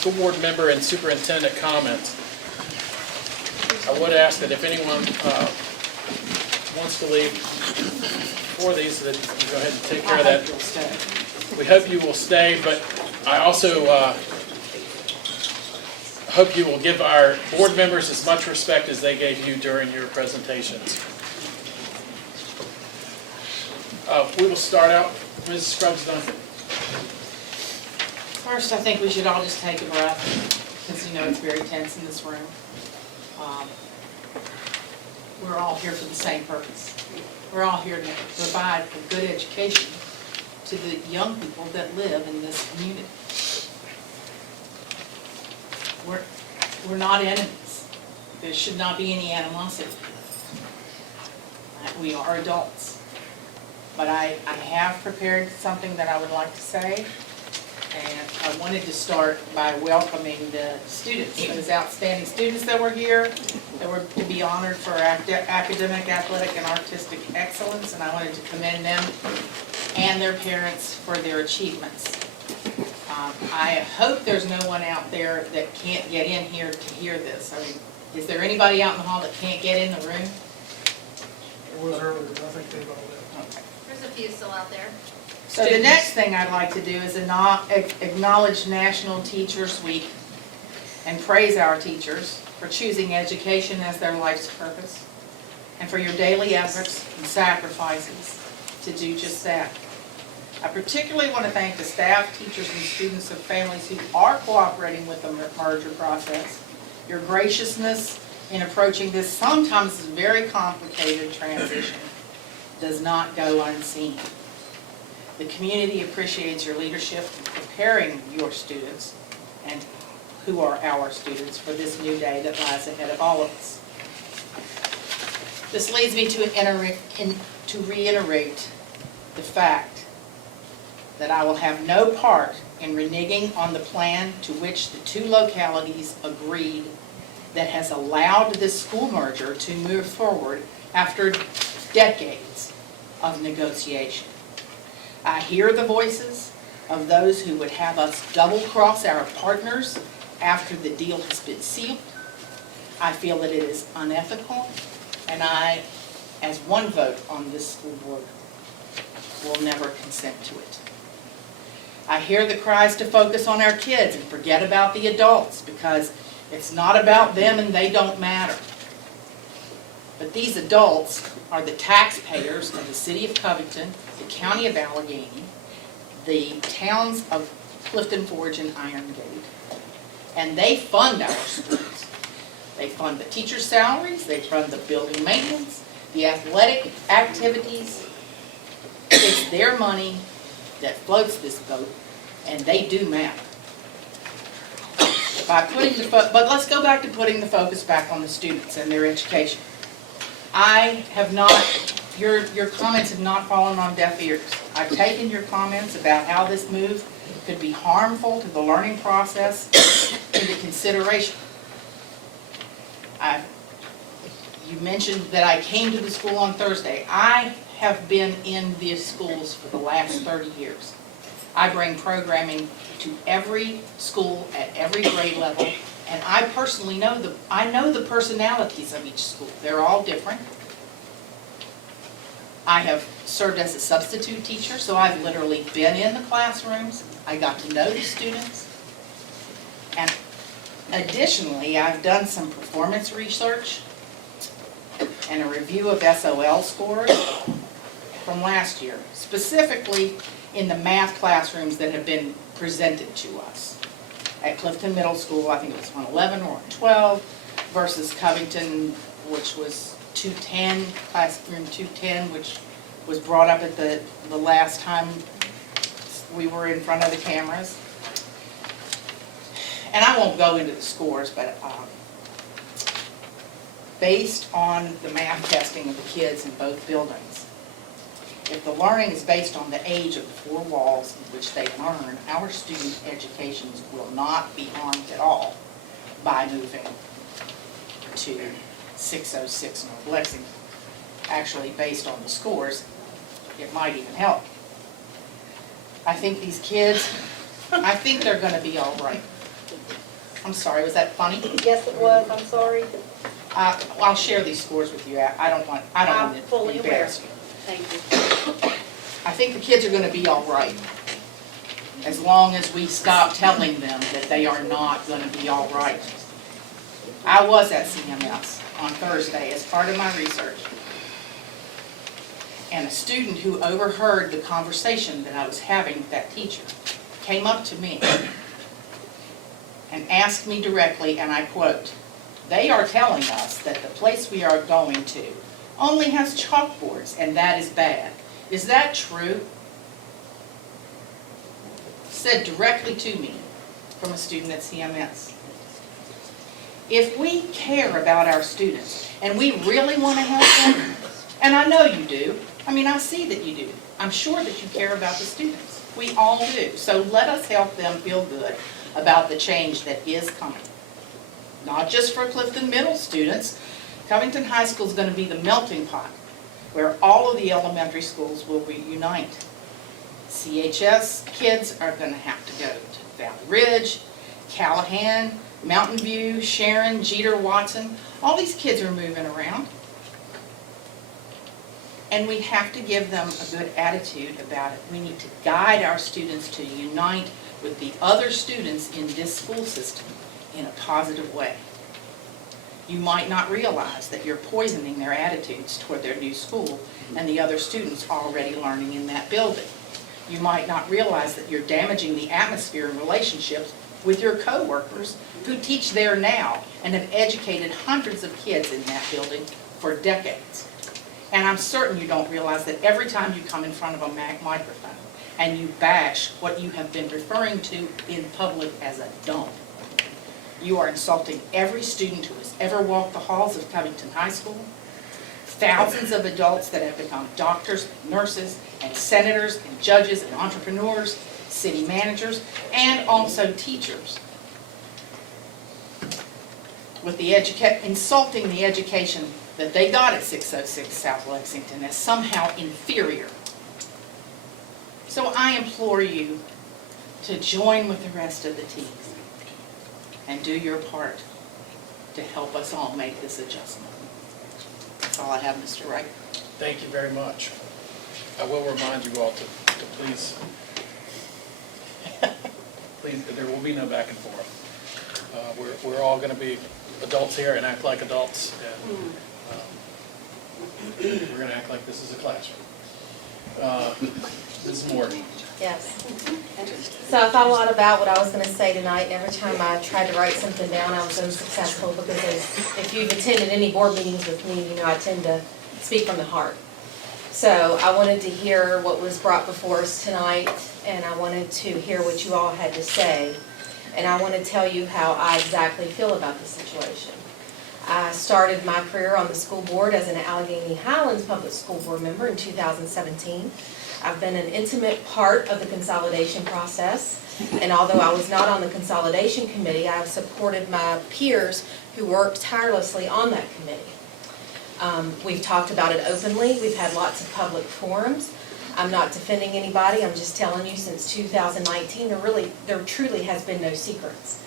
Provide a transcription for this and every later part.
School board member and superintendent comments. I would ask that if anyone wants to leave for these, that you go ahead and take care of that. We hope you will stay, but I also hope you will give our board members as much respect as they gave you during your presentations. We will start out, Mrs. Scruggs-Duncan. First, I think we should all just take a breath, because you know it's very tense in this room. We're all here for the same purpose. We're all here to provide a good education to the young people that live in this community. We're not enemies. There should not be any animosity. We are adults. But I have prepared something that I would like to say. And I wanted to start by welcoming the students, those outstanding students that were here, that were to be honored for academic, athletic, and artistic excellence, and I wanted to commend them and their parents for their achievements. I hope there's no one out there that can't get in here to hear this. I mean, is there anybody out in the hall that can't get in the room? It was earlier, but I think they've all left. Okay. There's a few still out there. So the next thing I'd like to do is acknowledge National Teachers Week and praise our teachers for choosing education as their life's purpose and for your daily efforts and sacrifices to do just that. I particularly want to thank the staff, teachers, and students of families who are cooperating with the merger process. Your graciousness in approaching this sometimes very complicated transition does not go unseen. The community appreciates your leadership in preparing your students, and who are our students, for this new day that lies ahead of all of us. This leads me to reiterate the fact that I will have no part in reneging on the plan to which the two localities agreed that has allowed this school merger to move forward after decades of negotiation. I hear the voices of those who would have us double-cross our partners after the deal has been sealed. I feel that it is unethical, and I, as one vote on this school board, will never consent to it. I hear the cries to focus on our kids and forget about the adults, because it's not about them and they don't matter. But these adults are the taxpayers of the city of Covington, the county of Alleghany, the towns of Clifton Forge and Iron Gate, and they fund our schools. They fund the teachers' salaries, they fund the building maintenance, the athletic activities. It's their money that floats this boat, and they do matter. But let's go back to putting the focus back on the students and their education. I have not, your comments have not fallen on deaf ears. I've taken your comments about how this move could be harmful to the learning process into consideration. You mentioned that I came to the school on Thursday. I have been in these schools for the last 30 years. I bring programming to every school at every grade level, and I personally know the personalities of each school. They're all different. I have served as a substitute teacher, so I've literally been in the classrooms. I got to know the students. And additionally, I've done some performance research and a review of SOL scores from last year, specifically in the math classrooms that have been presented to us. At Clifton Middle School, I think it was 111 or 112, versus Covington, which was 210, classroom 210, which was brought up at the last time we were in front of the cameras. And I won't go into the scores, but based on the math testing of the kids in both buildings, if the learning is based on the age of the four walls in which they learn, our student educations will not be harmed at all by moving to 606 North Lexington. Actually, based on the scores, it might even help. I think these kids, I think they're going to be all right. I'm sorry, was that funny? Yes, it was, I'm sorry. I'll share these scores with you. I don't want I'm to fully aware. embarrass you. Thank you. I think the kids are gonna be all right, as long as we stop telling them that they are not gonna be all right. I was at CMS on Thursday as part of my research. And a student who overheard the conversation that I was having with that teacher came up to me and asked me directly, and I quote, "They are telling us that the place we are going to only has chalkboards, and that is bad. Is that true?" Said directly to me from a student at CMS. If we care about our students and we really want to help them, and I know you do, I mean, I see that you do. I'm sure that you care about the students. We all do. So let us help them feel good about the change that is coming. Not just for Clifton Middle students. Covington High School is going to be the melting pot where all of the elementary schools will reunite. CHS kids are going to have to go to Valley Ridge, Callahan, Mountain View, Sharon, Jeter, Watson. All these kids are moving around. And we have to give them a good attitude about it. We need to guide our students to unite with the other students in this school system in a positive way. You might not realize that you're poisoning their attitudes toward their new school and the other students already learning in that building. You might not realize that you're damaging the atmosphere and relationships with your coworkers who teach there now and have educated hundreds of kids in that building for decades. And I'm certain you don't realize that every time you come in front of a microphone and you bash what you have been referring to in public as a dump, you are insulting every student who has ever walked the halls of Covington High School, thousands of adults that have become doctors, nurses, and senators, and judges, and entrepreneurs, city managers, and also teachers. With the insulting the education that they got at 606 South Lexington as somehow inferior. So I implore you to join with the rest of the team and do your part to help us all make this adjustment. That's all I have, Mr. Wright. Thank you very much. I will remind you all to please, please, there will be no back and forth. We're all going to be adults here and act like adults, and we're going to act like this is a classroom. Mrs. Morgan. Yes. So I thought a lot about what I was going to say tonight, and every time I tried to write something down, I was unsuccessful because if you've attended any board meetings with me, you know I tend to speak from the heart. So I wanted to hear what was brought before us tonight, and I wanted to hear what you all had to say, and I want to tell you how I exactly feel about the situation. I started my career on the school board as an Alleghany Highlands Public School Board member in 2017. I've been an intimate part of the consolidation process, and although I was not on the consolidation committee, I have supported my peers who worked tirelessly on that committee. We've talked about it openly. We've had lots of public forums. I'm not defending anybody. I'm just telling you, since 2019, there truly has been no secrets.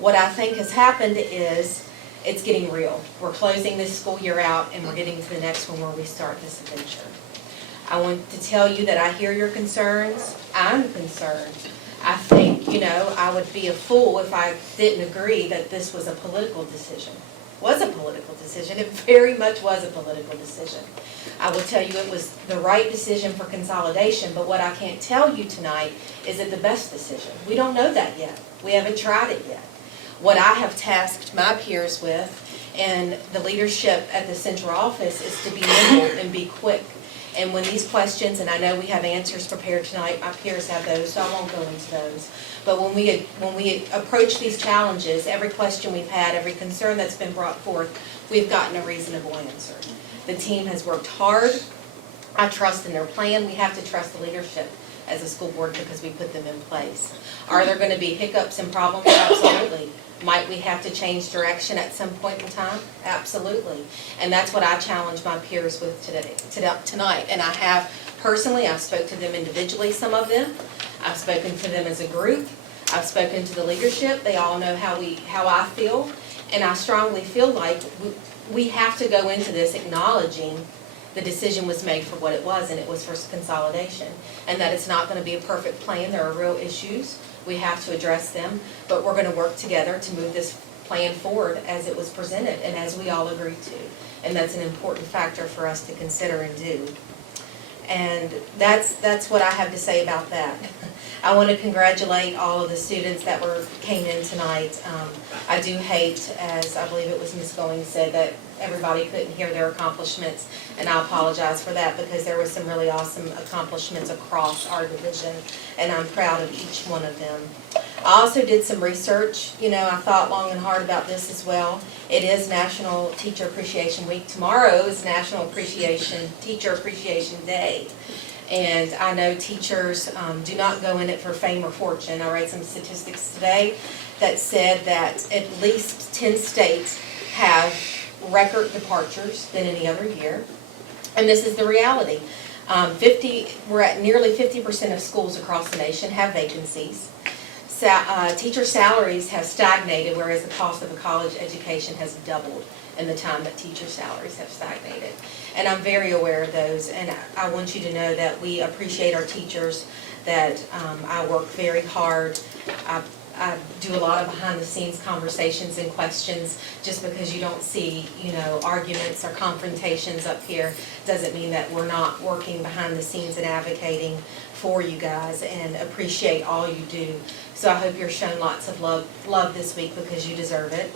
What I think has happened is it's getting real. We're closing this school year out, and we're getting to the next one where we start this adventure. I want to tell you that I hear your concerns. I'm concerned. I think, I would be a fool if I didn't agree that this was a political decision. Was a political decision. It very much was a political decision. I will tell you it was the right decision for consolidation, but what I can't tell you tonight is it the best decision. We don't know that yet. We haven't tried it yet. What I have tasked my peers with and the leadership at the central office is to be nimble and be quick. And when these questions, and I know we have answers prepared tonight, my peers have those, so I won't go into those. But when we approach these challenges, every question we've had, every concern that's been brought forth, we've gotten a reasonable answer. The team has worked hard. I trust in their plan. We have to trust the leadership as a school board because we put them in place. Are there going to be hiccups and problems? Absolutely. Might we have to change direction at some point in time? Absolutely. And that's what I challenge my peers with tonight. And I have personally, I've spoken to them individually, some of them. I've spoken to them as a group. I've spoken to the leadership, they all know how I feel, and I strongly feel like we have to go into this acknowledging the decision was made for what it was, and it was for consolidation, and that it's not going to be a perfect plan. There are real issues. We have to address them, but we're going to work together to move this plan forward as it was presented and as we all agreed to. And that's an important factor for us to consider and do. And that's what I have to say about that. I want to congratulate all of the students that came in tonight. I do hate, as I believe it was Ms. Goings said, that everybody couldn't hear their accomplishments, and I apologize for that because there were some really awesome accomplishments across our division, and I'm proud of each one of them. I also did some research. I thought long and hard about this as well. It is National Teacher Appreciation Week. Tomorrow is National Teacher Appreciation Day. And I know teachers do not go in it for fame or fortune. I read some statistics today that said that at least 10 states have record departures than any other year. And this is the reality. We're at nearly 50% of schools across the nation have vacancies. Teacher salaries have stagnated, whereas the cost of a college education has doubled in the time that teacher salaries have stagnated. And I'm very aware of those, and I want you to know that we appreciate our teachers, that I work very hard. I do a lot of behind-the-scenes conversations and questions. Just because you don't see, arguments or confrontations up here doesn't mean that we're not working behind the scenes and advocating for you guys, and appreciate all you do. So I hope you're shown lots of love this week because you deserve it.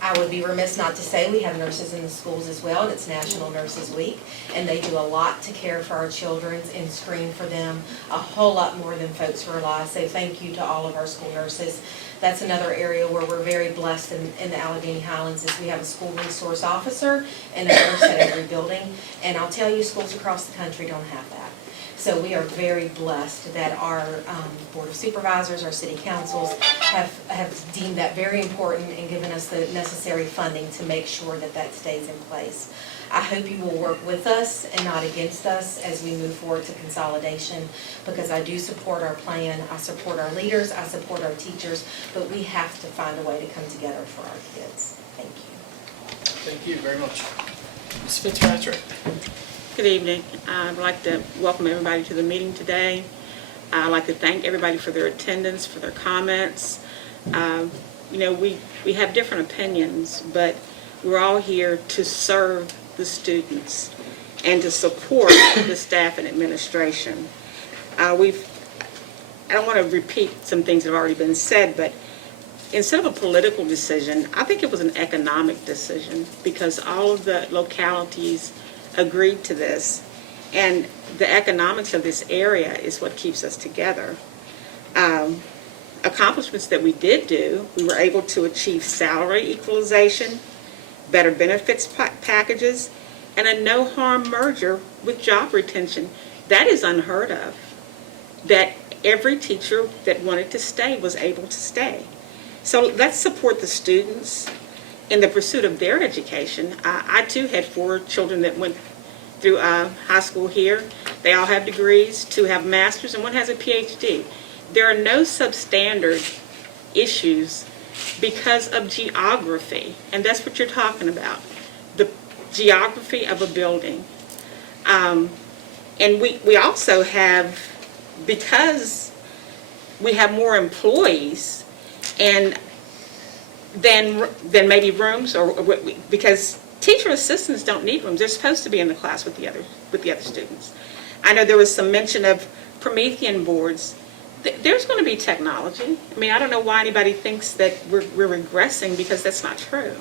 I would be remiss not to say we have nurses in the schools as well, and it's National Nurses Week, and they do a lot to care for our children and screen for them, a whole lot more than folks realize. So thank you to all of our school nurses. That's another area where we're very blessed in the Alleghany Highlands, is we have a school resource officer and a nurse at every building, and I'll tell you, schools across the country don't have that. So we are very blessed that our Board of Supervisors, our city councils have deemed that very important and given us the necessary funding to make sure that that stays in place. I hope you will work with us and not against us as we move forward to consolidation, because I do support our plan, I support our leaders, I support our teachers, but we have to find a way to come together for our kids. Thank you. Thank you very much. Ms. Fitzpatrick. Good evening. I'd like to welcome everybody to the meeting today. I'd like to thank everybody for their attendance, for their comments. We have different opinions, but we're all here to serve the students and to support the staff and administration. I don't want to repeat some things that have already been said, but instead of a political decision, I think it was an economic decision, because all of the localities agreed to this, and the economics of this area is what keeps us together. Accomplishments that we did do, we were able to achieve salary equalization, better benefits packages, and a no-harm merger with job retention. That is unheard of, that every teacher that wanted to stay was able to stay. So let's support the students in the pursuit of their education. I too had 4 children that went through high school here. They all have degrees, 2 have masters, and 1 has a PhD. There are no substandard issues because of geography, and that's what you're talking about, the geography of a building. And we also have, because we have more employees and than maybe rooms, or because teacher assistants don't need rooms. They're supposed to be in the class with the other students. I know there was some mention of Promethean boards. There's going to be technology. I mean, I don't know why anybody thinks that we're regressing, because that's not true.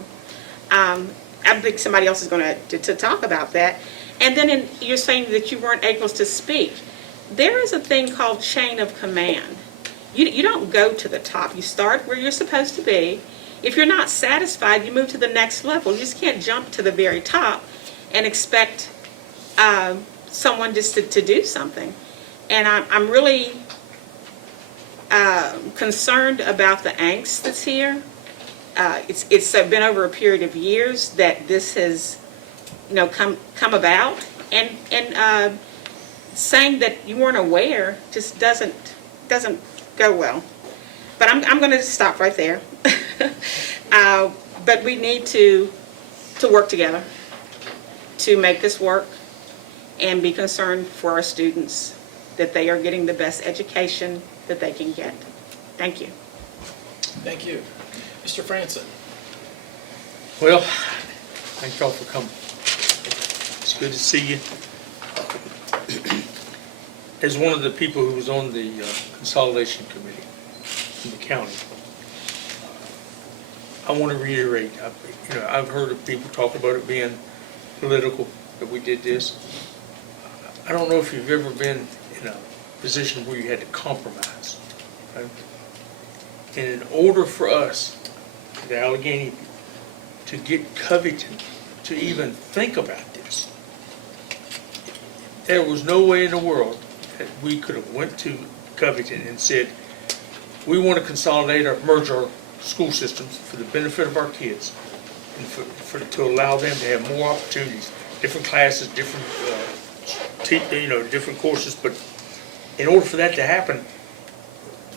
I think somebody else is going to talk about that. And then you're saying that you weren't able to speak. There is a thing called chain of command. You don't go to the top. You start where you're supposed to be. If you're not satisfied, you move to the next level. You just can't jump to the very top and expect someone just to do something. And I'm really concerned about the angst that's here. It's been over a period of years that this has, come about, and saying that you weren't aware just doesn't go well. But I'm going to stop right there. But we need to work together to make this work and be concerned for our students that they are getting the best education that they can get. Thank you. Thank you. Mr. Franson? Well, thank y'all for coming. It's good to see you. As one of the people who was on the consolidation committee in the county, I want to reiterate, I've heard of people talk about it being political, that we did this. I don't know if you've ever been in a position where you had to compromise, right? And in order for us, the Alleghany people, to get Covington to even think about this, there was no way in the world that we could have went to Covington and said, we want to consolidate or merge our school systems for the benefit of our kids and to allow them to have more opportunities, different classes, different different courses. But in order for that to happen,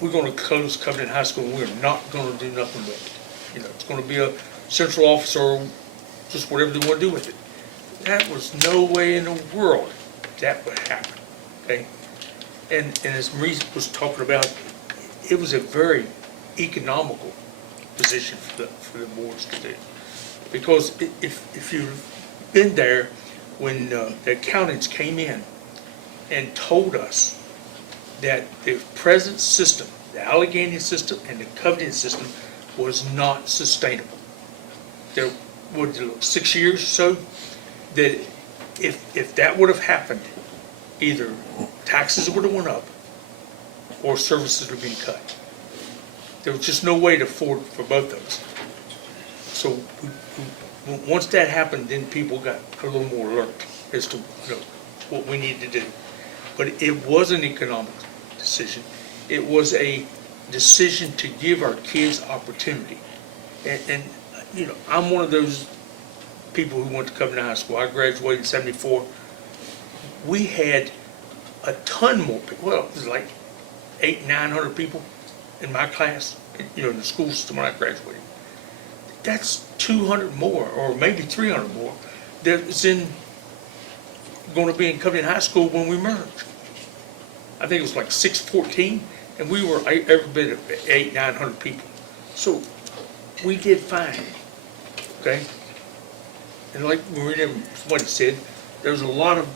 we're going to close Covington High School, and we're not going to do nothing with it. It's going to be a central office or just whatever they want to do with it. That was no way in the world that would happen, okay? And as Marie was talking about, it was a very economical position for the boards to do. Because if you've been there when the accountants came in and told us that the present system, the Alleghany system and the Covington system, was not sustainable. There was 6 years or so that if that would have happened, either taxes would have went up or services would have been cut. There was just no way to afford for both of us. So once that happened, then people got a little more alert as to what we needed to do. But it was an economic decision. It was a decision to give our kids opportunity. And I'm one of those people who went to Covington High School. I graduated in '74. We had a ton more people. Well, it was like 800-900 people in my class, in the school system when I graduated. That's 200 more, or maybe 300 more, that's going to be in Covington High School when we merge. I think it was like 614, and we were every bit of 800-900 people. So we did fine, okay? And like somebody said, there's a lot of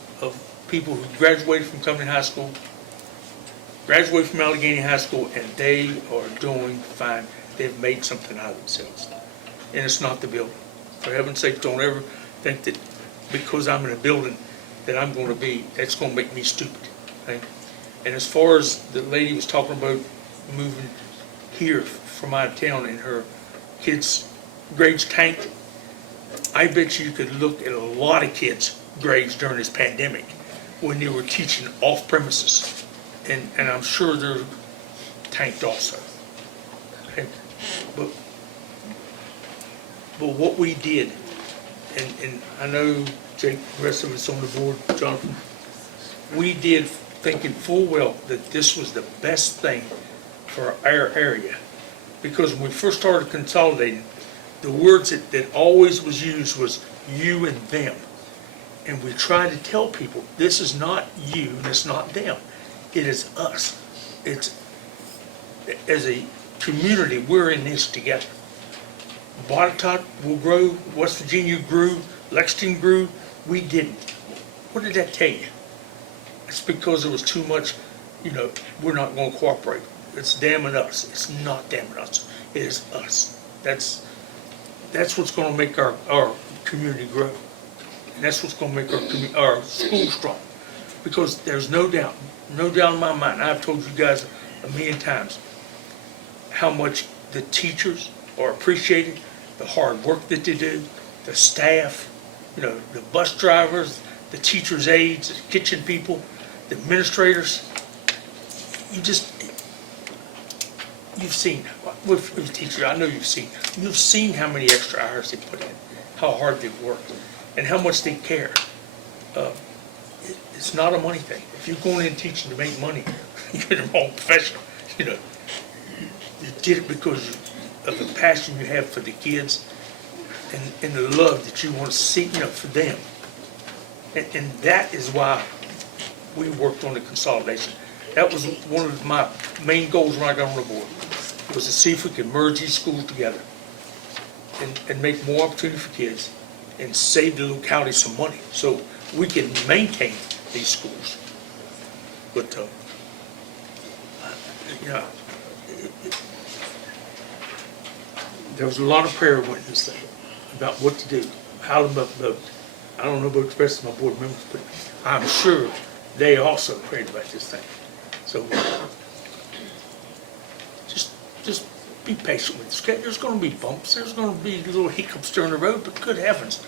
people who graduated from Covington High School, graduated from Alleghany High School, and they are doing fine. They've made something out of themselves. And it's not the building. For heaven's sake, don't ever think that because I'm in a building that that's going to make me stupid. Okay? And as far as the lady was talking about moving here from out of town and her kids' grades tanked, I bet you could look at a lot of kids' grades during this pandemic when they were teaching off premises. And I'm sure they're tanked also. Okay? But what we did, and I know Jake, the rest of us on the board, Jonathan, we did thinking full well that this was the best thing for our area. Because when we first started consolidating, the words that always was used was you and them. And we tried to tell people, this is not you and it's not them. It is us. It's, as a community, we're in this together. Botetourt will grow, West Virginia grew, Lexington grew, we didn't. What did that tell you? It's because there was too much, we're not going to cooperate. It's them and us. It's not them and us. It is us. That's what's going to make our community grow. And that's what's going to make our school strong. Because there's no doubt in my mind, and I've told you guys a million times, how much the teachers are appreciated, the hard work that they do, the staff, the bus drivers, the teachers' aides, the kitchen people, the administrators. You've seen, with teachers, I know you've seen how many extra hours they put in, how hard they've worked, and how much they care. It's not a money thing. If you're going in teaching to make money, you're in the wrong profession. You did it because of the passion you have for the kids and the love that you want to see, for them. And that is why we worked on the consolidation. That was one of my main goals when I got on the board, was to see if we could merge these schools together and make more opportunity for kids and save the locality some money so we can maintain these schools. But, there was a lot of prayer went in this thing about what to do, how to vote. I don't know about the rest of my board members, but I'm sure they also prayed about this thing. So just be patient with us. There's going to be bumps. There's going to be little hiccups during the road, but good heavens,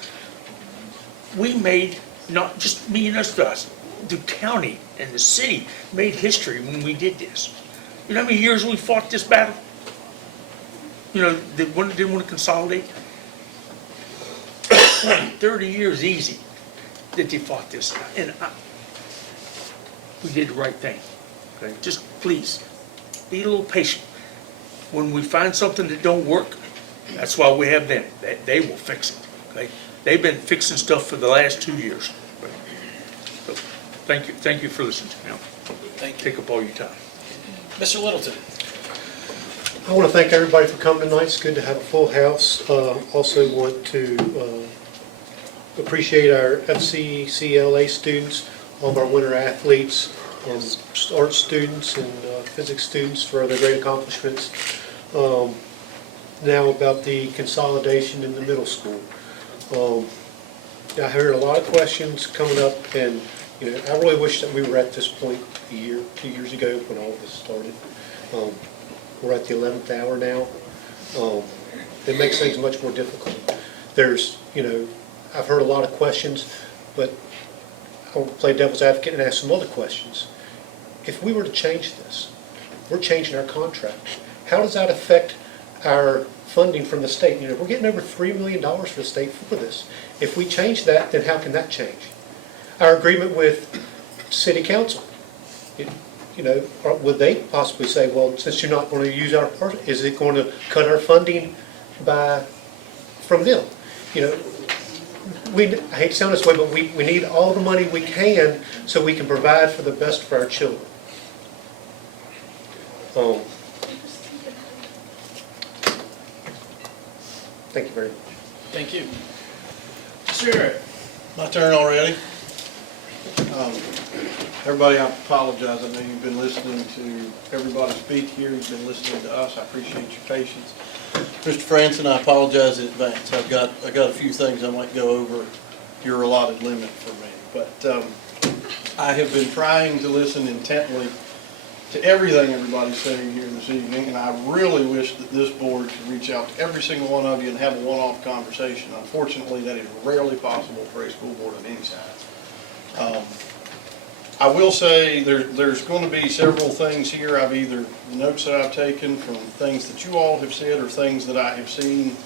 we made, not just me and us, the county and the city made history when we did this. You know how many years we fought this battle? They didn't want to consolidate. 30 years easy that they fought this, and we did the right thing. Okay, just please be a little patient. When we find something that don't work, that's why we have them. They will fix it. Okay, they've been fixing stuff for the last 2 years. So, thank you for listening. Now, take up all your time. Mr. Littleton. I want to thank everybody for coming tonight. It's good to have a full house. Also want to appreciate our FCCLA students, all of our winter athletes, art students and physics students for their great accomplishments. Now about the consolidation in the middle school. I heard a lot of questions coming up, and I really wish that we were at this point a year, 2 years ago when all of this started. We're at the 11th hour now. It makes things much more difficult. There's, I've heard a lot of questions, but I want to play devil's advocate and ask some other questions. If we were to change this, we're changing our contract. How does that affect our funding from the state? We're getting over $3 million from the state for this. If we change that, then how can that change? Our agreement with city council, would they possibly say, well, since you're not going to use our part, is it going to cut our funding from them? I hate to sound this way, but we need all the money we can so we can provide for the best for our children. Thank you very much. Thank you. Mr. Eric. My turn already. Everybody, I apologize. I know you've been listening to everybody speak here. You've been listening to us. I appreciate your patience. Mr. Franson, I apologize in advance. I've got a few things I might go over your allotted limit for me. But I have been trying to listen intently to everything everybody's saying here this evening, and I really wish that this board could reach out to every single one of you and have a one-off conversation. Unfortunately, that is rarely possible for a school board of any size. I will say there's going to be several things here. I've either notes that I've taken from things that you all have said or things that I have seen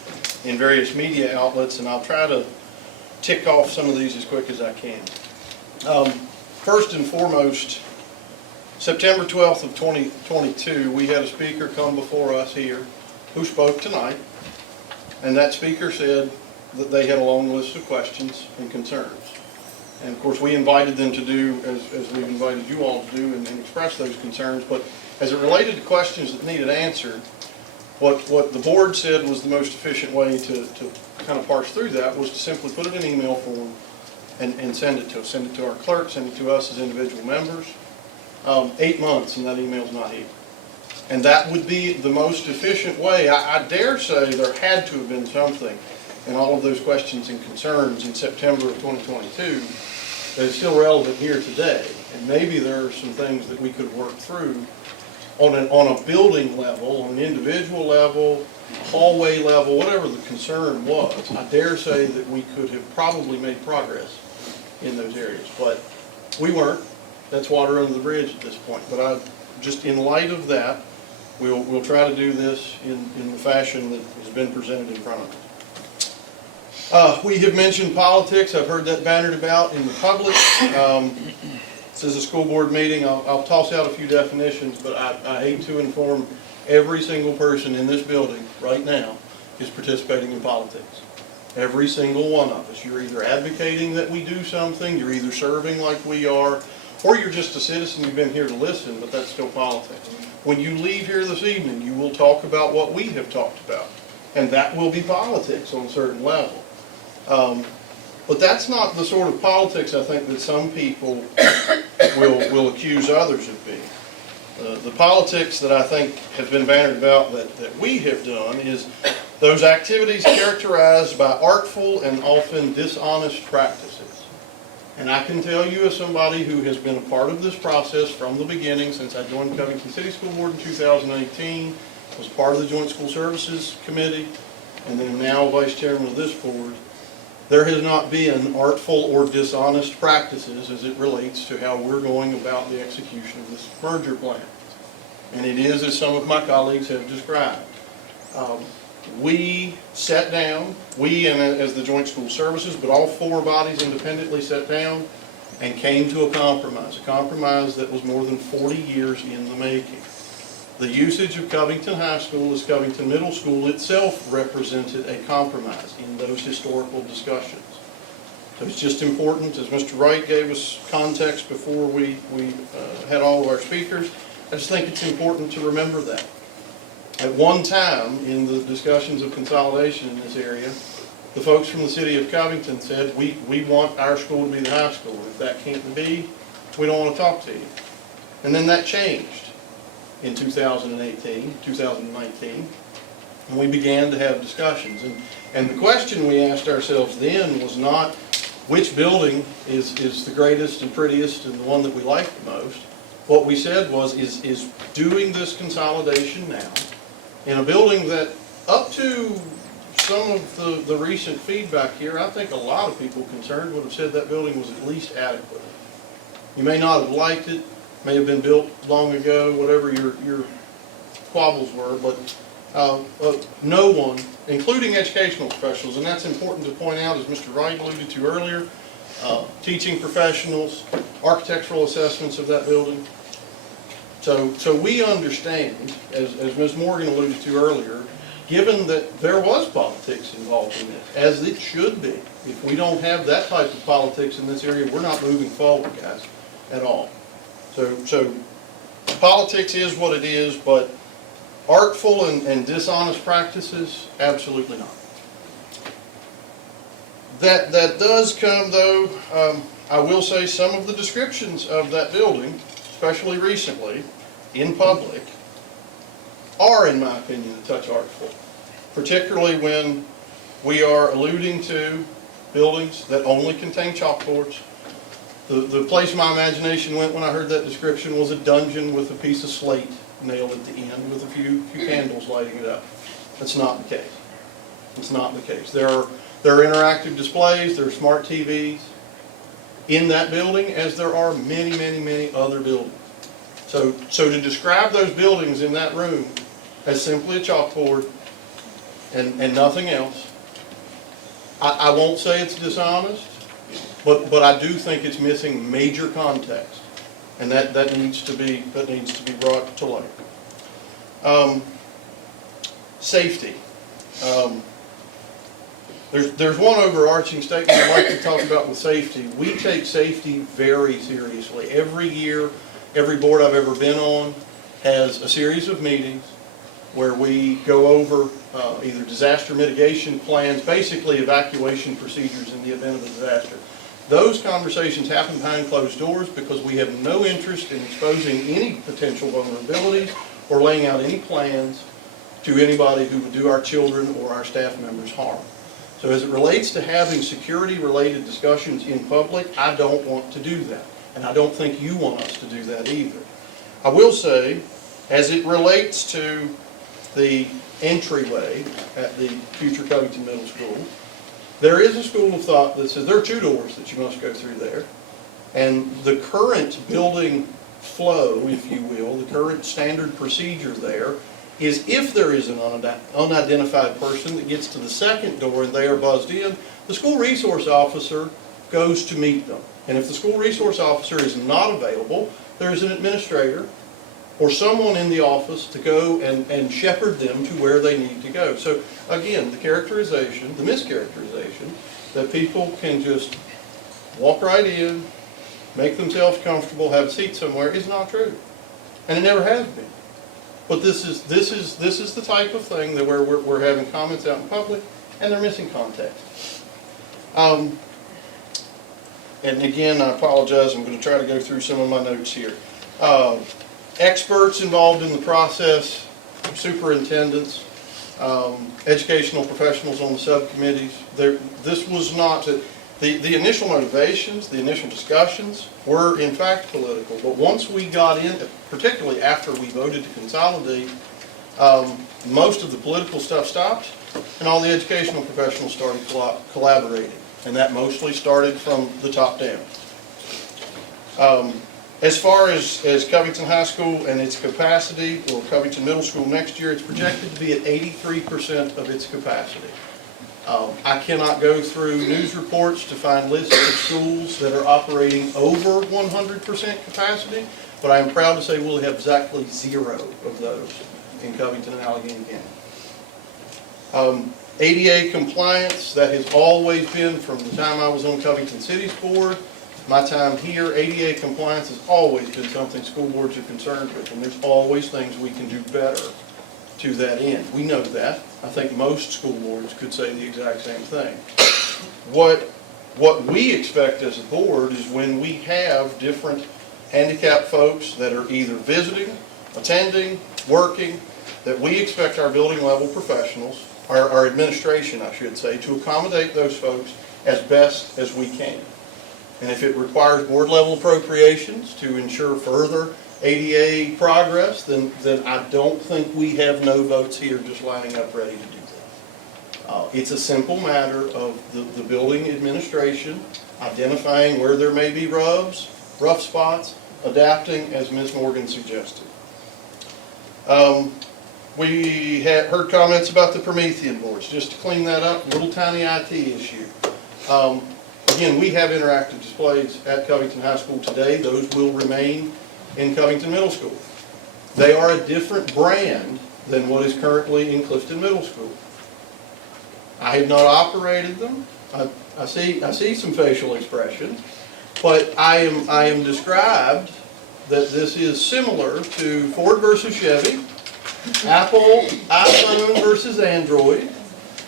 in various media outlets, and I'll try to tick off some of these as quick as I can. First and foremost, September 12th of 2022, we had a speaker come before us here who spoke tonight, and that speaker said that they had a long list of questions and concerns. And of course, we invited them to do, as we've invited you all to do, and express those concerns. But as it related to questions that needed answered, what the board said was the most efficient way to kind of parse through that was to simply put it in email form and send it to us. Send it to our clerk, send it to us as individual members. 8 months and that email's not here. And that would be the most efficient way. I dare say there had to have been something in all of those questions and concerns in September of 2022 that is still relevant here today. And maybe there are some things that we could work through on a building level, on an individual level, hallway level, whatever the concern was. I dare say that we could have probably made progress in those areas, but we weren't. That's water under the bridge at this point. But just in light of that, we'll try to do this in the fashion that has been presented in front of us. We have mentioned politics. I've heard that bannered about in the public. This is a school board meeting. I'll toss out a few definitions, but I hate to inform every single person in this building right now is participating in politics. Every single one of us. You're either advocating that we do something, you're either serving like we are, or you're just a citizen, you've been here to listen, but that's still politics. When you leave here this evening, you will talk about what we have talked about, and that will be politics on a certain level. But that's not the sort of politics I think that some people will accuse others of being. The politics that I think has been bannered about that we have done is those activities characterized by artful and often dishonest practices. And I can tell you as somebody who has been a part of this process from the beginning, since I joined Covington City School Board in 2018, was part of the Joint School Services Committee, and then now Vice Chairman of this board, there has not been artful or dishonest practices as it relates to how we're going about the execution of this merger plan. And it is, as some of my colleagues have described. We sat down, we and as the Joint School Services, but all four bodies independently sat down and came to a compromise that was more than 40 years in the making. The usage of Covington High School as Covington Middle School itself represented a compromise in those historical discussions. So it's just important, as Mr. Wright gave us context before we had all of our speakers, I just think it's important to remember that. At one time, in the discussions of consolidation in this area, the folks from the city of Covington said, we want our school to be the high school. If that can't be, we don't want to talk to you. And then that changed in 2019, and we began to have discussions. And the question we asked ourselves then was not which building is the greatest and prettiest and the one that we like the most. What we said was, is doing this consolidation now in a building that, up to some of the recent feedback here, I think a lot of people concerned would have said that building was at least adequate. You may not have liked it, may have been built long ago, whatever your quabbles were, but no one, including educational professionals, and that's important to point out, as Mr. Wright alluded to earlier, teaching professionals, architectural assessments of that building. So we understand, as Ms. Morgan alluded to earlier, given that there was politics involved in it, as it should be. If we don't have that type of politics in this area, we're not moving forward, guys, at all. So politics is what it is, but artful and dishonest practices, absolutely not. That does come, though, I will say some of the descriptions of that building, especially recently, in public, are, in my opinion, a touch artful, particularly when we are alluding to buildings that only contain chalkboards. The place my imagination went when I heard that description was a dungeon with a piece of slate nailed at the end with a few candles lighting it up. That's not the case. It's not the case. There are interactive displays, there are smart TVs in that building, as there are many, many, many other buildings. So to describe those buildings in that room as simply a chalkboard and nothing else, I won't say it's dishonest, but I do think it's missing major context, and that needs to be brought to light. Safety. There's one overarching statement I'd like to talk about with safety. We take safety very seriously. Every year, every board I've ever been on has a series of meetings where we go over either disaster mitigation plans, basically evacuation procedures in the event of a disaster. Those conversations happen behind closed doors because we have no interest in exposing any potential vulnerabilities or laying out any plans to anybody who would do our children or our staff members harm. So as it relates to having security-related discussions in public, I don't want to do that. And I don't think you want us to do that either. I will say, as it relates to the entryway at the future Covington Middle School, there is a school of thought that says there are two doors that you must go through there. And the current building flow, if you will, the current standard procedure there is if there is an unidentified person that gets to the second door and they are buzzed in, the school resource officer goes to meet them. And if the school resource officer is not available, there is an administrator or someone in the office to go and shepherd them to where they need to go. So again, the characterization, the mischaracterization, that people can just walk right in, make themselves comfortable, have a seat somewhere is not true. And it never has been. But this is the type of thing that where we're having comments out in public and they're missing context. And again, I apologize, I'm going to try to go through some of my notes here. Experts involved in the process, superintendents, educational professionals on the subcommittees. This was not, the initial motivations, the initial discussions were in fact political, but once we got in, particularly after we voted to consolidate, most of the political stuff stopped and all the educational professionals started collaborating. And that mostly started from the top down. As far as Covington High School and its capacity, or Covington Middle School next year, it's projected to be at 83% of its capacity. I cannot go through news reports to find lists of schools that are operating over 100% capacity, but I am proud to say we'll have exactly 0 of those in Covington and Alleghany County. ADA compliance, that has always been, from the time I was on Covington City's board, my time here, ADA compliance has always been something school boards are concerned with, and there's always things we can do better to that end. We know that. I think most school boards could say the exact same thing. What we expect as a board is when we have different handicapped folks that are either visiting, attending, working, that we expect our building level professionals, our administration, I should say, to accommodate those folks as best as we can. And if it requires board level appropriations to ensure further ADA progress, then I don't think we have no votes here just lining up ready to do that. It's a simple matter of the building administration identifying where there may be rubs, rough spots, adapting as Ms. Morgan suggested. We had heard comments about the Promethean boards. Just to clean that up, little tiny IT issue. Again, we have interactive displays at Covington High School today. Those will remain in Covington Middle School. They are a different brand than what is currently in Clifton Middle School. I have not operated them. I see some facial expressions, but I am described that this is similar to Ford versus Chevy, Apple, iPhone versus Android.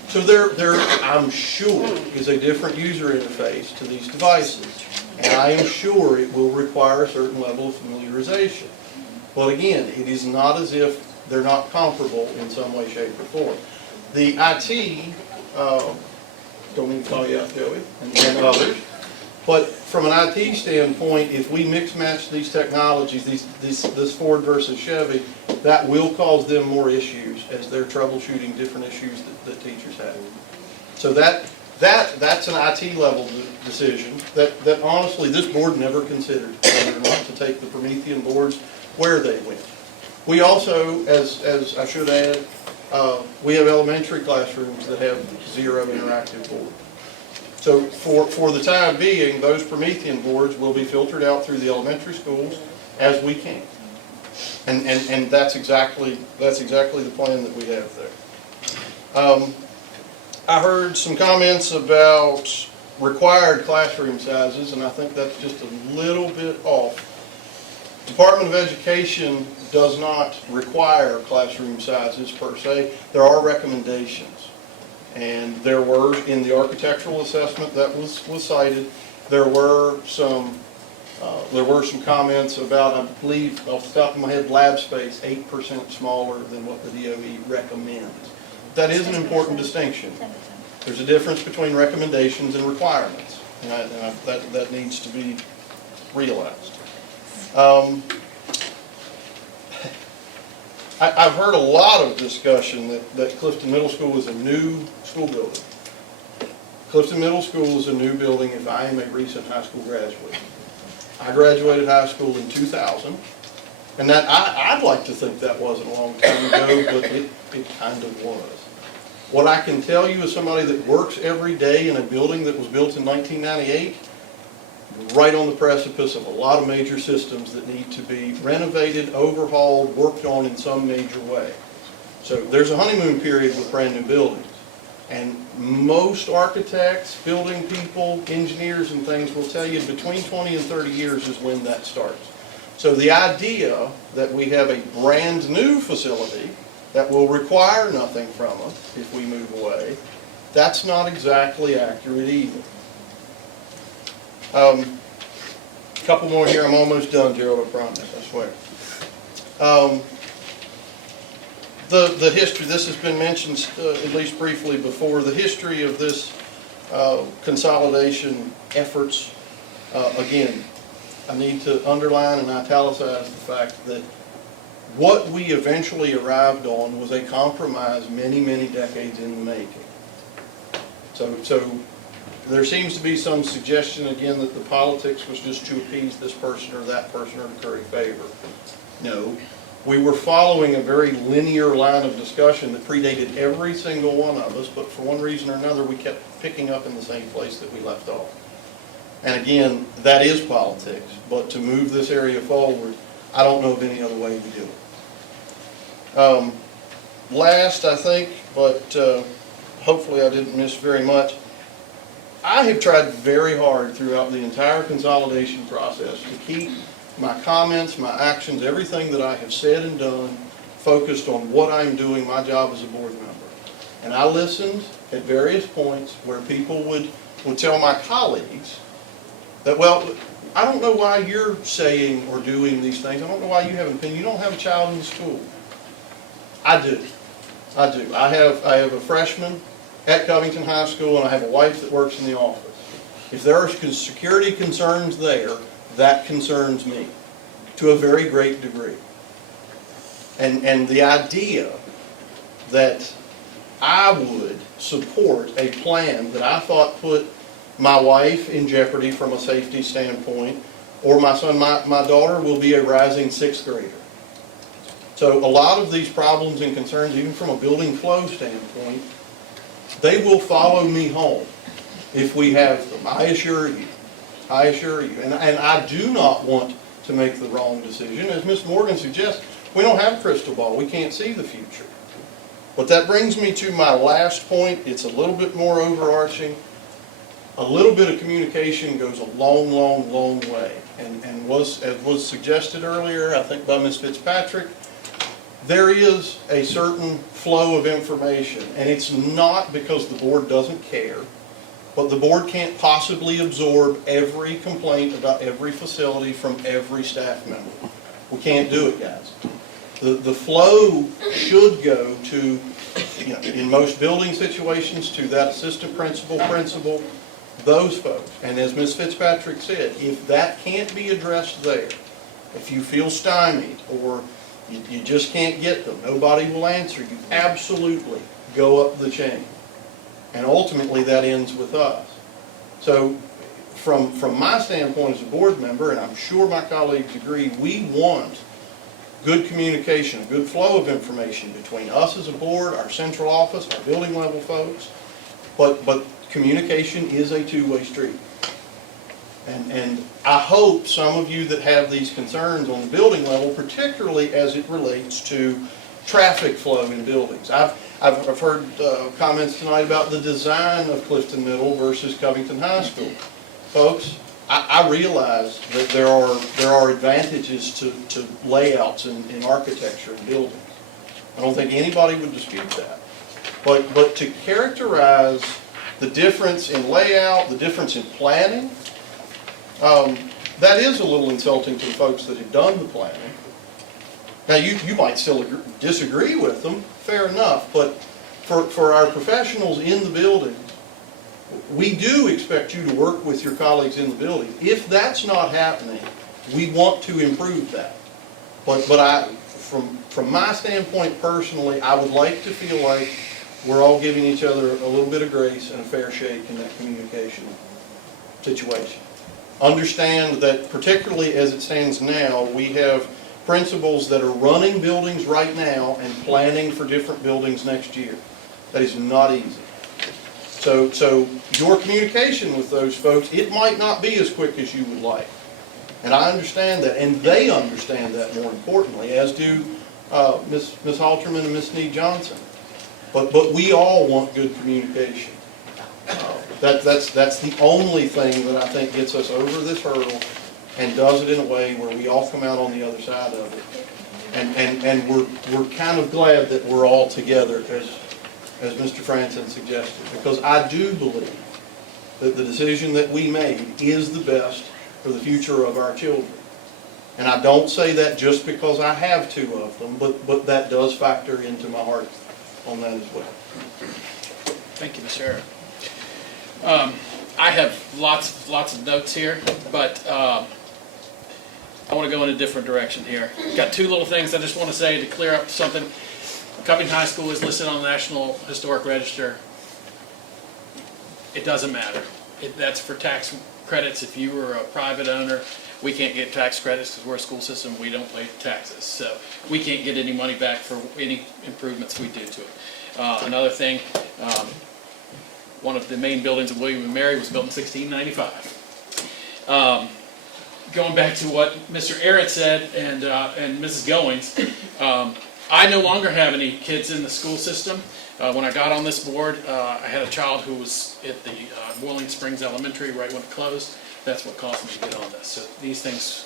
So there, I'm sure, is a different user interface to these devices. And I am sure it will require a certain level of familiarization. But again, it is not as if they're not comparable in some way, shape, or form. The IT, don't need to call you out, Joey, and others, but from an IT standpoint, if we mix match these technologies, this Ford versus Chevy, that will cause them more issues as they're troubleshooting different issues that teachers have. So that's an IT level decision that honestly this board never considered whether or not to take the Promethean boards where they went. We also, as I should add, we have elementary classrooms that have 0 interactive board. So for the time being, those Promethean boards will be filtered out through the elementary schools as we can. And that's exactly the plan that we have there. I heard some comments about required classroom sizes, and I think that's just a little bit off. Department of Education does not require classroom sizes per se. There are recommendations. And there were, in the architectural assessment that was cited, there were some comments about, I believe, off the top of my head, lab space 8% smaller than what the DOE recommends. That is an important distinction. There's a difference between recommendations and requirements, and that needs to be realized. I've heard a lot of discussion that Clifton Middle School is a new school building. Clifton Middle School is a new building if I am a recent high school graduate. I graduated high school in 2000, and that I'd like to think that wasn't a long time ago, but it kind of was. What I can tell you as somebody that works every day in a building that was built in 1998, right on the precipice of a lot of major systems that need to be renovated, overhauled, worked on in some major way. So there's a honeymoon period with brand new buildings. And most architects, building people, engineers and things will tell you between 20 and 30 years is when that starts. So the idea that we have a brand new facility that will require nothing from us if we move away, that's not exactly accurate either. Couple more here, I'm almost done, Gerald, I promise, I swear. The history, this has been mentioned at least briefly before, the history of this consolidation efforts. Again, I need to underline and italicize the fact that what we eventually arrived on was a compromise many, many decades in the making. So there seems to be some suggestion again that the politics was just to appease this person or that person or to curry favor. No, we were following a very linear line of discussion that predated every single one of us, but for one reason or another we kept picking up in the same place that we left off. And again, that is politics, but to move this area forward, I don't know of any other way to do it. Last, I think, but hopefully I didn't miss very much, I have tried very hard throughout the entire consolidation process to keep my comments, my actions, everything that I have said and done focused on what I'm doing, my job as a board member. And I listened at various points where people would tell my colleagues that, well, I don't know why you're saying or doing these things. I don't know why you have an opinion. You don't have a child in the school. I do. I do. I have a freshman at Covington High School, and I have a wife that works in the office. If there are security concerns there, that concerns me to a very great degree. And the idea that I would support a plan that I thought put my wife in jeopardy from a safety standpoint, or my son, my daughter will be a rising 6th grader. So a lot of these problems and concerns, even from a building flow standpoint, they will follow me home if we have them. I assure you. I assure you. And I do not want to make the wrong decision. As Ms. Morgan suggests, we don't have a crystal ball. We can't see the future. But that brings me to my last point. It's a little bit more overarching. A little bit of communication goes a long, long, long way. And as was suggested earlier, I think by Ms. Fitzpatrick, there is a certain flow of information. And it's not because the board doesn't care, but the board can't possibly absorb every complaint about every facility from every staff member. We can't do it, guys. The flow should go to, in most building situations, to that assistant principal, those folks. And as Ms. Fitzpatrick said, if that can't be addressed there, if you feel stymied or you just can't get them, nobody will answer you, absolutely go up the chain. And ultimately that ends with us. So from my standpoint as a board member, and I'm sure my colleagues agree, we want good communication, a good flow of information between us as a board, our central office, our building level folks, but communication is a two-way street. And I hope some of you that have these concerns on the building level, particularly as it relates to traffic flow in buildings. I've heard comments tonight about the design of Clifton Middle versus Covington High School. Folks, I realize that there are advantages to layouts in architecture and buildings. I don't think anybody would dispute that. But to characterize the difference in layout, the difference in planning, that is a little insulting to the folks that have done the planning. Now, you might still disagree with them, fair enough, but for our professionals in the building, we do expect you to work with your colleagues in the building. If that's not happening, we want to improve that. But from my standpoint personally, I would like to feel like we're all giving each other a little bit of grace and a fair shake in that communication situation. Understand that particularly as it stands now, we have principals that are running buildings right now and planning for different buildings next year. That is not easy. So your communication with those folks, it might not be as quick as you would like. And I understand that, and they understand that more importantly, as do Ms. Halterman and Ms. Snead Johnson. But we all want good communication. That's the only thing that I think gets us over this hurdle and does it in a way where we all come out on the other side of it. And we're kind of glad that we're all together, as Mr. Franson suggested, because I do believe that the decision that we made is the best for the future of our children. And I don't say that just because I have two of them, but that does factor into my heart on that as well. Thank you, Ms. Sheriff. I have lots of notes here, but I want to go in a different direction here. Got two little things I just want to say to clear up something. Covington High School is listed on the National Historic Register. It doesn't matter. That's for tax credits. If you were a private owner, we can't get tax credits because we're a school system. We don't pay taxes. So we can't get any money back for any improvements we do to it. Another thing, one of the main buildings of William and Mary was built in 1695. Going back to what Mr. Arrett said and Mrs. Goings, I no longer have any kids in the school system. When I got on this board, I had a child who was at the Boiling Springs Elementary right when it closed. That's what caused me to get on this. So these things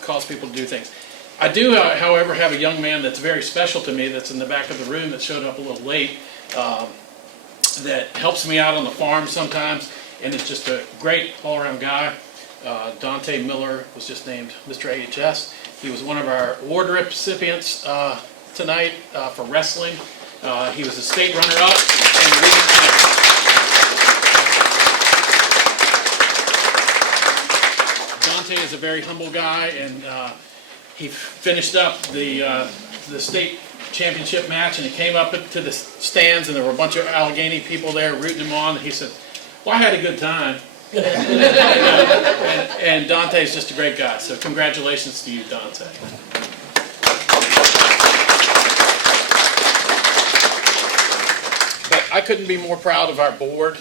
cause people to do things. I do, however, have a young man that's very special to me that's in the back of the room that showed up a little late that helps me out on the farm sometimes, and it's just a great all-around guy. Dante Miller was just named Mr. AHS. He was one of our award recipients tonight for wrestling. He was a state runner-up and the region champion. Dante is a very humble guy, and he finished up the state championship match, and he came up to the stands, and there were a bunch of Alleghany people there rooting him on, and he said, "Well, I had a good time." and Dante's just a great guy, so congratulations to you, Dante. But I couldn't be more proud of our board.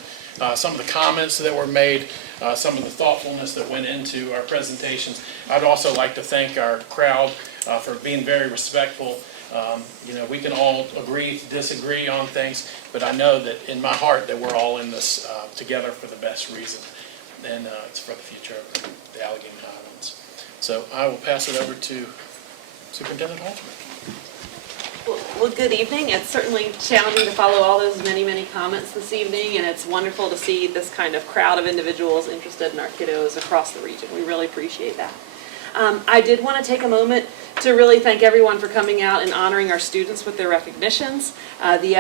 Some of the comments that were made, some of the thoughtfulness that went into our presentations. I'd also like to thank our crowd for being very respectful. We can all agree, disagree on things, but I know that in my heart that we're all in this together for the best reason, and it's for the future of the Alleghany Highlands. So I will pass it over to Superintendent Halterman. Well, good evening. It's certainly challenging to follow all those many comments this evening, and it's wonderful to see this kind of crowd of individuals interested in our kiddos across the region. We really appreciate that. I did want to take a moment to really thank everyone for coming out and honoring our students with their recognitions. The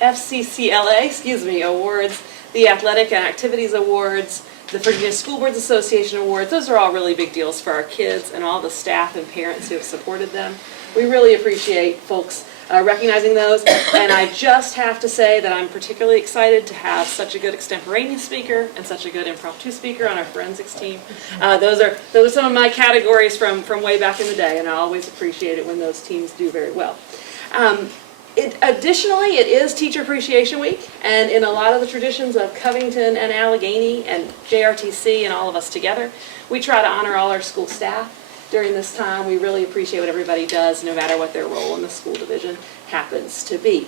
FCCLA awards, the Athletic and Activities Awards, the Virginia School Boards Association Awards. Those are all really big deals for our kids and all the staff and parents who have supported them. We really appreciate folks recognizing those, and I just have to say that I'm particularly excited to have such a good extemporaneous speaker and such a good impromptu speaker on our forensics team. Those are some of my categories from way back in the day, and I always appreciate it when those teams do very well. Additionally, it is Teacher Appreciation Week, and in a lot of the traditions of Covington and Alleghany and JRTC and all of us together, we try to honor all our school staff. During this time, we really appreciate what everybody does, no matter what their role in the school division happens to be.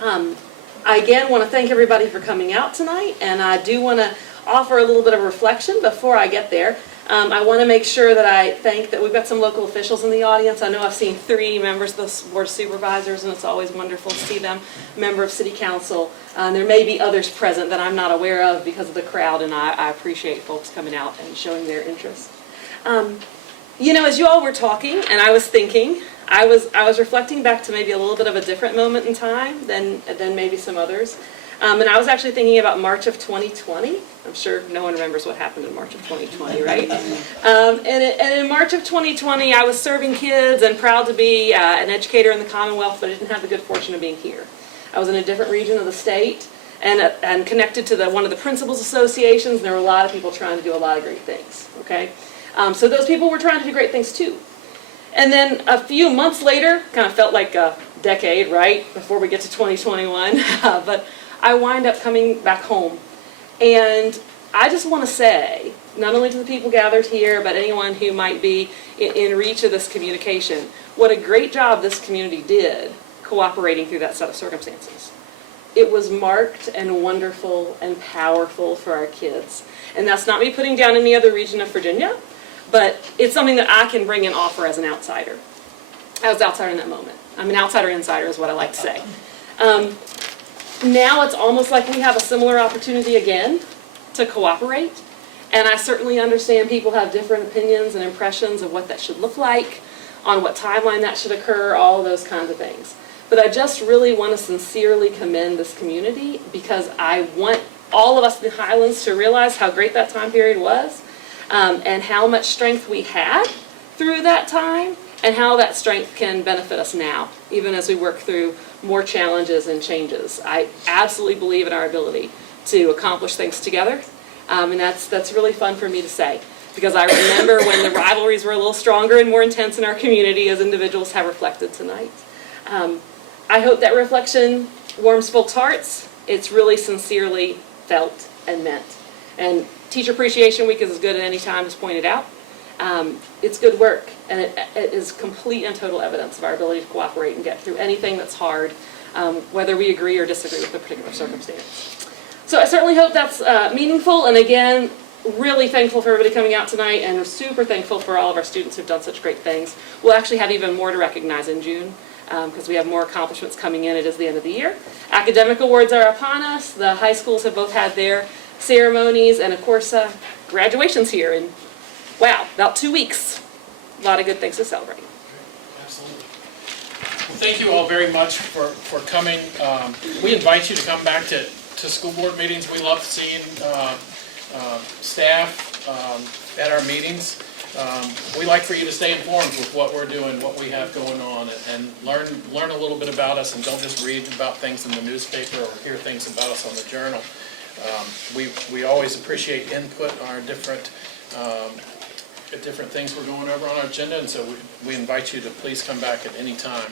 I again want to thank everybody for coming out tonight, and I do want to offer a little bit of reflection before I get there. I want to make sure that I thank that we've got some local officials in the audience. I know I've seen 3 members of the Board of Supervisors, and it's always wonderful to see them, a member of City Council. There may be others present that I'm not aware of because of the crowd, and I appreciate folks coming out and showing their interest. As you all were talking, and I was thinking, I was reflecting back to maybe a little bit of a different moment in time than maybe some others. And I was actually thinking about March of 2020. I'm sure no one remembers what happened in March of 2020, right? And in March of 2020, I was serving kids and proud to be an educator in the Commonwealth, but I didn't have the good fortune of being here. I was in a different region of the state and connected to one of the principals associations, and there were a lot of people trying to do a lot of great things, okay? So those people were trying to do great things too. And then a few months later, kind of felt like a decade, right, before we get to 2021, but I wind up coming back home. And I just want to say, not only to the people gathered here, but anyone who might be in reach of this communication, what a great job this community did cooperating through that set of circumstances. It was marked and wonderful and powerful for our kids. And that's not me putting down any other region of Virginia, but it's something that I can bring and offer as an outsider. I was outsider in that moment. I'm an outsider insider is what I like to say. Now it's almost like we have a similar opportunity again to cooperate. And I certainly understand people have different opinions and impressions of what that should look like, on what timeline that should occur, all of those kinds of things. But I just really want to sincerely commend this community because I want all of us in the Highlands to realize how great that time period was, and how much strength we had through that time, and how that strength can benefit us now, even as we work through more challenges and changes. I absolutely believe in our ability to accomplish things together, and that's really fun for me to say, because I remember when the rivalries were a little stronger and more intense in our community, as individuals have reflected tonight. I hope that reflection warms folks' hearts. It's really sincerely felt and meant. And Teacher Appreciation Week is as good at any time, as pointed out. It's good work, and it is complete and total evidence of our ability to cooperate and get through anything that's hard, whether we agree or disagree with a particular circumstance. So I certainly hope that's meaningful, and again, really thankful for everybody coming out tonight, and we're super thankful for all of our students who've done such great things. We'll actually have even more to recognize in June, because we have more accomplishments coming in. It is the end of the year. Academic awards are upon us. The high schools have both had their ceremonies, and of course, graduation's here in, wow, about 2 weeks. A lot of good things to celebrate. Absolutely. Well, thank you all very much for coming. We invite you to come back to school board meetings. We love seeing staff at our meetings. We like for you to stay informed with what we're doing, what we have going on, and learn a little bit about us, and don't just read about things in the newspaper or hear things about us on the journal. We always appreciate input on our different things we're going over on our agenda, and so we invite you to please come back at any time.